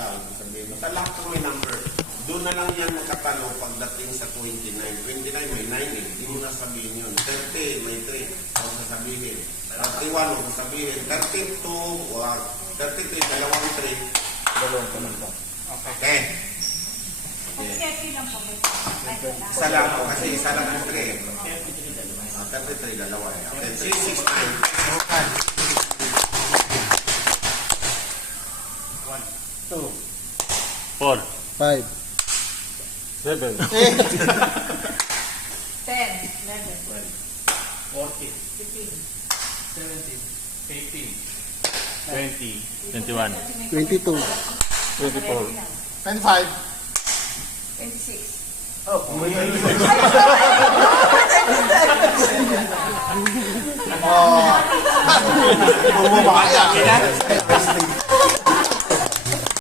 siya. Sabihin, basta lahat ko may number. Doon na lang yan makatalo pagdating sa 29. 29 may 9 eh. Hindi mo na sabihin yun. 30 may 3. Huwag sasabihin. 31 huwag sasabihin. 32, 33, dalawang 3. Dalawang pa lang po. Okay. Isa lang po kasi isa lang yung 3. 33, dalawa eh. Okay, 3, 6, 9. Okay. 1, 2, 4, 5, 7, 8, 10, 11, 14, 15, 17, 18, 20, 21, 22, 24, 25. 26. Oh, bumaba ka.